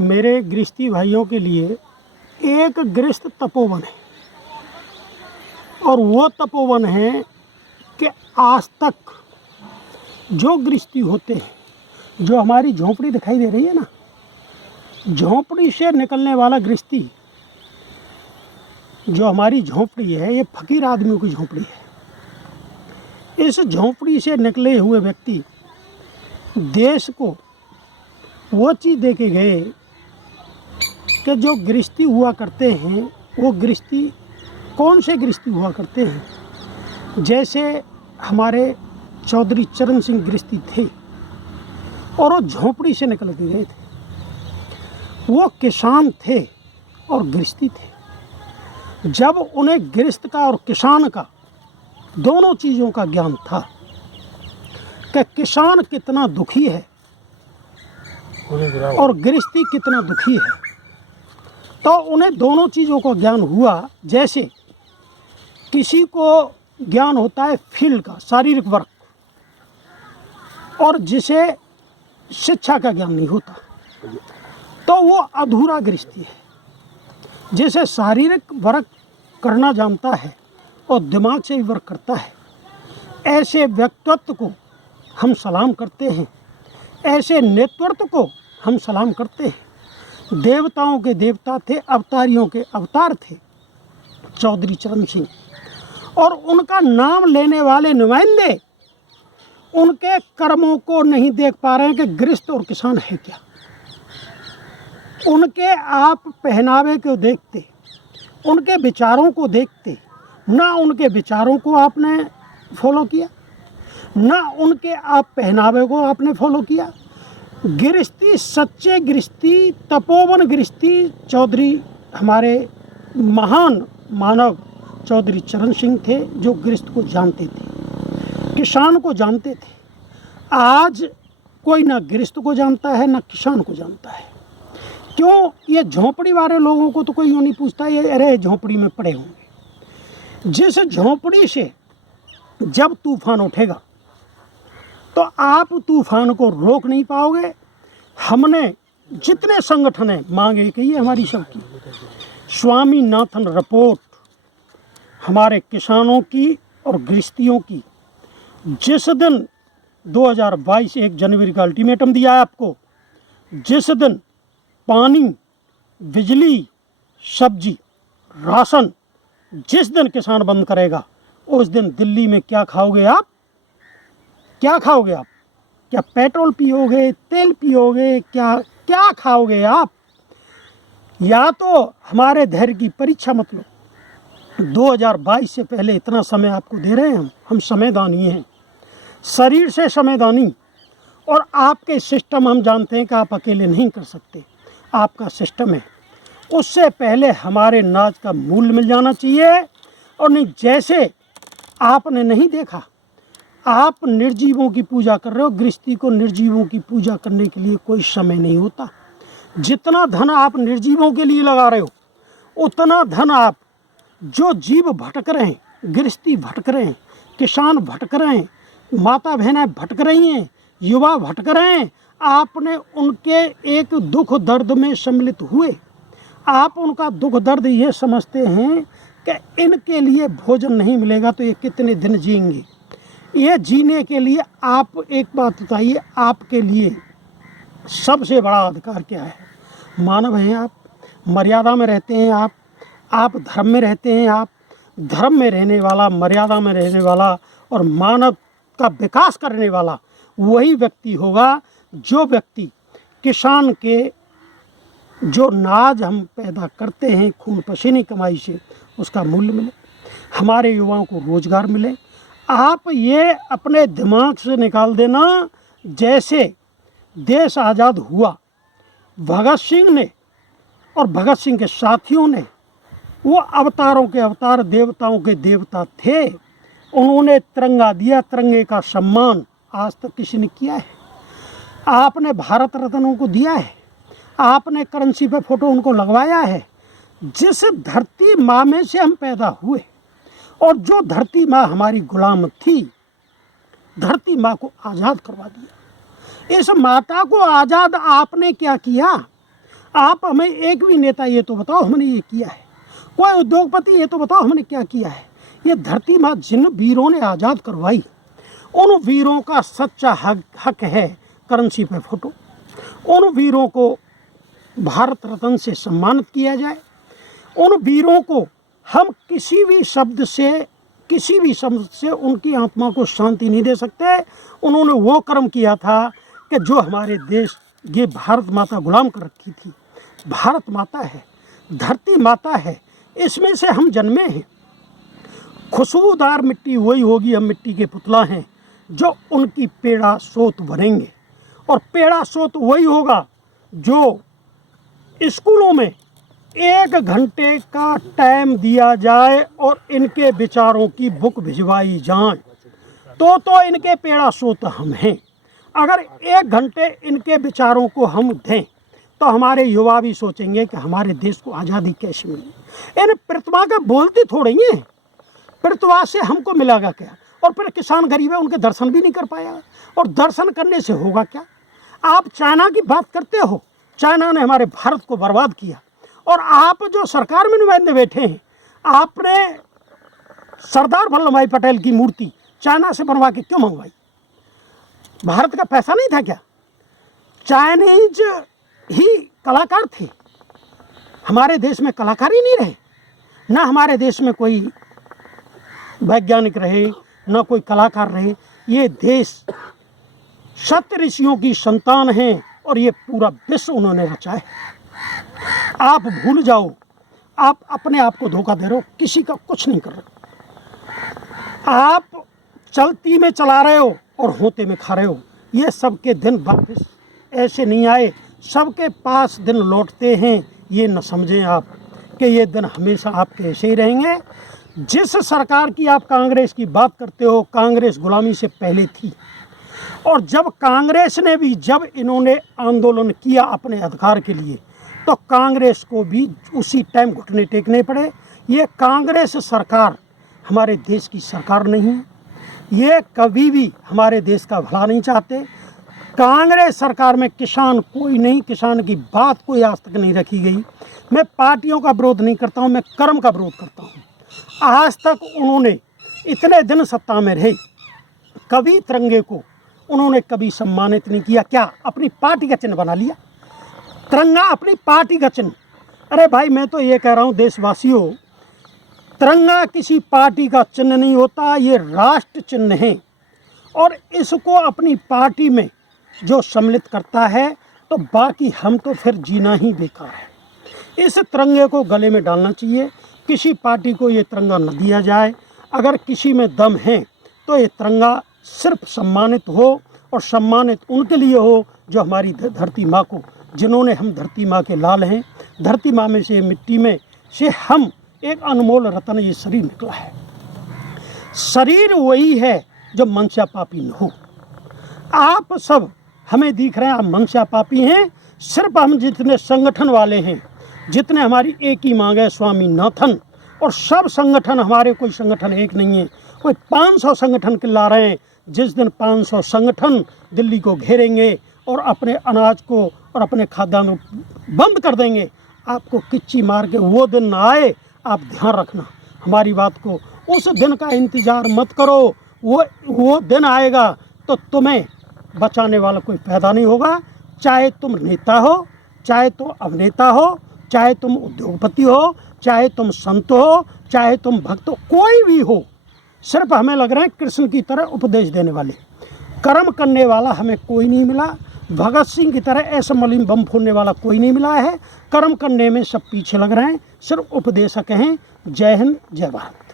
मेरे गृहस्थी भाइयों के लिए एक गृहस्थ तपोवन है, और वो तपोवन है कि आज तक जो गृहस्थी होते हैं, जो हमारी झोंपड़ी दिखाई दे रही है ना, झोंपड़ी से निकलने वाला गृहस्थी, जो हमारी झोंपड़ी है, ये फकीर आदमियों की झोंपड़ी है। इस झोंपड़ी से निकले हुए व्यक्ति देश को वो चीज़ दे के गए कि जो गृहस्थी हुआ करते हैं, वो गृहस्थी कौन से गृहस्थी हुआ करते हैं। जैसे हमारे चौधरी चरण सिंह गृहस्थी थे, और वो झोंपड़ी से निकल के गए थे। वो किसान थे और गृहस्थी थे। जब उन्हें गृहस्थ का और किसान का दोनों चीज़ों का ज्ञान था कि किसान कितना दुखी है और गृहस्थी कितना दुखी है, तो उन्हें दोनों चीज़ों का ज्ञान हुआ। जैसे किसी को ज्ञान होता है फील्ड का, शारीरिक वर्क, और जिसे शिक्षा का ज्ञान नहीं होता, तो वो अधूरा गृहस्थी है। जिसे शारीरिक वर्क करना जानता है और दिमाग से भी वर्क करता है, ऐसे व्यक्तित्व को हम सलाम करते हैं, ऐसे नेतृत्व को हम सलाम करते हैं। देवताओं के देवता थे, अवतारियों के अवतार थे चौधरी चरण सिंह, और उनका नाम लेने वाले नुमाइंदे उनके कर्मों को नहीं देख पा रहे हैं कि गृहस्थ और किसान है क्या। उनके आप पहनावे को देखते, उनके विचारों को देखते, ना उनके विचारों को आपने फॉलो किया, ना उनके आप पहनावे को आपने फॉलो किया। गृहस्थी, सच्चे गृहस्थी, तपोवन गृहस्थी चौधरी, हमारे महान मानव चौधरी चरण सिंह थे, जो गृहस्थ को जानते थे, किसान को जानते थे। आज कोई ना गृहस्थ को जानता है, ना किसान को जानता है। क्यों? ये झोंपड़ी वाले लोगों को तो कोई यूँ नहीं पूछता, ये अरे झोंपड़ी में पड़े होंगे। जिस झोंपड़ी से जब तूफान उठेगा तो आप तूफान को रोक नहीं पाओगे। हमने जितने संगठन हैं, मांगे कि ये हमारी सबकी स्वामीनाथन रिपोर्ट हमारे किसानों की और गृहस्थियों की, जिस दिन 2022 1 जनवरी का अल्टीमेटम दिया है आपको, जिस दिन पानी, बिजली, सब्जी, राशन जिस दिन किसान बंद करेगा, उस दिन दिल्ली में क्या खाओगे आप? क्या खाओगे आप? क्या पेट्रोल पियोगे, तेल पियोगे, क्या खाओगे आप? या तो हमारे धैर्य की परीक्षा मत लो। 2022 से पहले इतना समय आपको दे रहे हैं हम समयदानी हैं, शरीर से समयदानी। और आपके सिस्टम हम जानते हैं कि आप अकेले नहीं कर सकते, आपका सिस्टम है। उससे पहले हमारे नाज का मूल्य मिल जाना चाहिए। और नहीं, जैसे आपने नहीं देखा, आप निर्जीवों की पूजा कर रहे हो। गृहस्थी को निर्जीवों की पूजा करने के लिए कोई समय नहीं होता। जितना धन आप निर्जीवों के लिए लगा रहे हो, उतना धन आप, जो जीव भटक रहे हैं, गृहस्थी भटक रहे हैं, किसान भटक रहे हैं, माता बहनें भटक रही हैं, युवा भटक रहे हैं, आपने उनके एक दुख दर्द में सम्मिलित हुए। आप उनका दुख दर्द ये समझते हैं कि इनके लिए भोजन नहीं मिलेगा तो ये कितने दिन जिएंगे। ये जीने के लिए आप एक बात बताइए, आपके लिए सबसे बड़ा अधिकार क्या है? मानव हैं आप, मर्यादा में रहते हैं आप धर्म में रहते हैं। आप धर्म में रहने वाला, मर्यादा में रहने वाला और मानव का विकास करने वाला वही व्यक्ति होगा जो व्यक्ति किसान के जो नाज हम पैदा करते हैं खून पसीने कमाई से, उसका मूल्य मिले, हमारे युवाओं को रोजगार मिले। आप ये अपने दिमाग से निकाल देना। जैसे देश आज़ाद हुआ, भगत सिंह ने और भगत सिंह के साथियों ने, वो अवतारों के अवतार, देवताओं के देवता थे, उन्होंने तिरंगा दिया। तिरंगे का सम्मान आज तक किसी ने किया है? आपने भारत रत्न उनको दिया है? आपने करेंसी पे फोटो उनको लगवाया है? जिस धरती माँ में से हम पैदा हुए और जो धरती माँ हमारी गुलाम थी, धरती माँ को आज़ाद करवा दिया। इस माता को आज़ाद आपने क्या किया? आप हमें एक भी नेता ये तो बताओ हमने ये किया है, कोई उद्योगपति ये तो बताओ हमने क्या किया है। ये धरती माँ जिन वीरों ने आज़ाद करवाई, उन वीरों का सच्चा हक है करेंसी पे फोटो। उन वीरों को भारत रत्न से सम्मानित किया जाए। उन वीरों को हम किसी भी शब्द से उनकी आत्मा को शांति नहीं दे सकते। उन्होंने वो कर्म किया था कि जो हमारे देश, ये भारत माता गुलाम कर रखी थी। भारत माता है, धरती माता है, इसमें से हम जन्मे हैं। खुशबूदार मिट्टी वही होगी, हम मिट्टी के पुतला हैं जो उनकी पेड़ा सोत बनेंगे। और पेड़ा सोत वही होगा जो स्कूलों में 1 घंटे का टाइम दिया जाए और इनके विचारों की बुक भिजवाई जाए, तो इनके पेड़ा सोत हम हैं। अगर 1 घंटे इनके विचारों को हम दें तो हमारे युवा भी सोचेंगे कि हमारे देश को आज़ादी कैसे मिली। इन प्रतिभा का बोलते थोड़े ही हैं, प्रतिभा से हमको मिलेगा क्या? और फिर किसान गरीब है, उनके दर्शन भी नहीं कर पाया। और दर्शन करने से होगा क्या? आप चाइना की बात करते हो, चाइना ने हमारे भारत को बर्बाद किया। और आप जो सरकार में नुमाइंदे बैठे हैं, आपने सरदार वल्लभ भाई पटेल की मूर्ति चाइना से बनवा के क्यों मंगवाई? भारत का पैसा नहीं था क्या? चाइनीज ही कलाकार थे, हमारे देश में कलाकार ही नहीं रहे। ना हमारे देश में कोई वैज्ञानिक रहे, ना कोई कलाकार रहे। ये देश सप्त ऋषियों की संतान है और ये पूरा विश्व उन्होंने रचा है। आप भूल जाओ, आप अपने आप को धोखा दे रहे हो, किसी का कुछ नहीं कर रहे। आप चलती में चला रहे हो और होते में खा रहे हो। ये सबके दिन वापस ऐसे नहीं आए, सबके पास दिन लौटते हैं। ये न समझें आप कि ये दिन हमेशा आपके ऐसे ही रहेंगे। जिस सरकार की आप कांग्रेस की बात करते हो, कांग्रेस गुलामी से पहले थी। और जब कांग्रेस ने भी, जब इन्होंने आंदोलन किया अपने अधिकार के लिए, तो कांग्रेस को भी उसी टाइम घुटने टेकने पड़े। ये कांग्रेस सरकार हमारे देश की सरकार नहीं है, ये कभी भी हमारे देश का भला नहीं चाहते। कांग्रेस सरकार में किसान कोई नहीं, किसान की बात कोई आज तक नहीं रखी गई। मैं पार्टियों का विरोध नहीं करता हूँ, मैं कर्म का विरोध करता हूँ। आज तक उन्होंने इतने दिन सत्ता में रहे, कभी तिरंगे को उन्होंने कभी सम्मानित नहीं किया। क्या अपनी पार्टी का चिन्ह बना लिया तिरंगा, अपनी पार्टी का चिन्ह? अरे भाई, मैं तो ये कह रहा हूँ देशवासियों, तिरंगा किसी पार्टी का चिन्ह नहीं होता, ये राष्ट्र चिन्ह है। और इसको अपनी पार्टी में जो सम्मिलित करता है, तो बाकी हम तो फिर जीना ही बेकार है। इस तिरंगे को गले में डालना चाहिए। किसी पार्टी को ये तिरंगा न दिया जाए। अगर किसी में दम है तो ये तिरंगा सिर्फ सम्मानित हो, और सम्मानित उनके लिए हो जो हमारी धरती माँ को, जिन्होंने, हम धरती माँ के लाल हैं। धरती माँ में से, मिट्टी में से हम एक अनमोल रत्न ये शरीर निकला है। शरीर वही है जो मनसा पापी न हो। आप सब हमें दिख रहे हैं, आप मनसा पापी हैं। सिर्फ हम जितने संगठन वाले हैं, जितने हमारी एक ही मांग है, स्वामीनाथन, और सब संगठन हमारे, कोई संगठन एक नहीं है, कोई 500 संगठन ला रहे हैं। जिस दिन 500 संगठन दिल्ली को घेरेंगे और अपने अनाज को और अपने खाद्यान्न बंद कर देंगे, आपको किच्ची मार के वो दिन ना आए। आप ध्यान रखना हमारी बात को। उस दिन का इंतज़ार मत करो, वो दिन आएगा तो तुम्हें बचाने वाला कोई पैदा नहीं होगा। चाहे तुम नेता हो, चाहे तुम अभिनेता हो, चाहे तुम उद्योगपति हो, चाहे तुम संत हो, चाहे तुम भक्त हो, कोई भी हो। सिर्फ हमें लग रहा है कृष्ण की तरह उपदेश देने वाले, कर्म करने वाला हमें कोई नहीं मिला। भगत सिंह की तरह ऐसा मलिन बम फोड़ने वाला कोई नहीं मिला है। कर्म करने में सब पीछे लग रहे हैं, सिर्फ उपदेशक हैं। जय हिंद, जय भारत।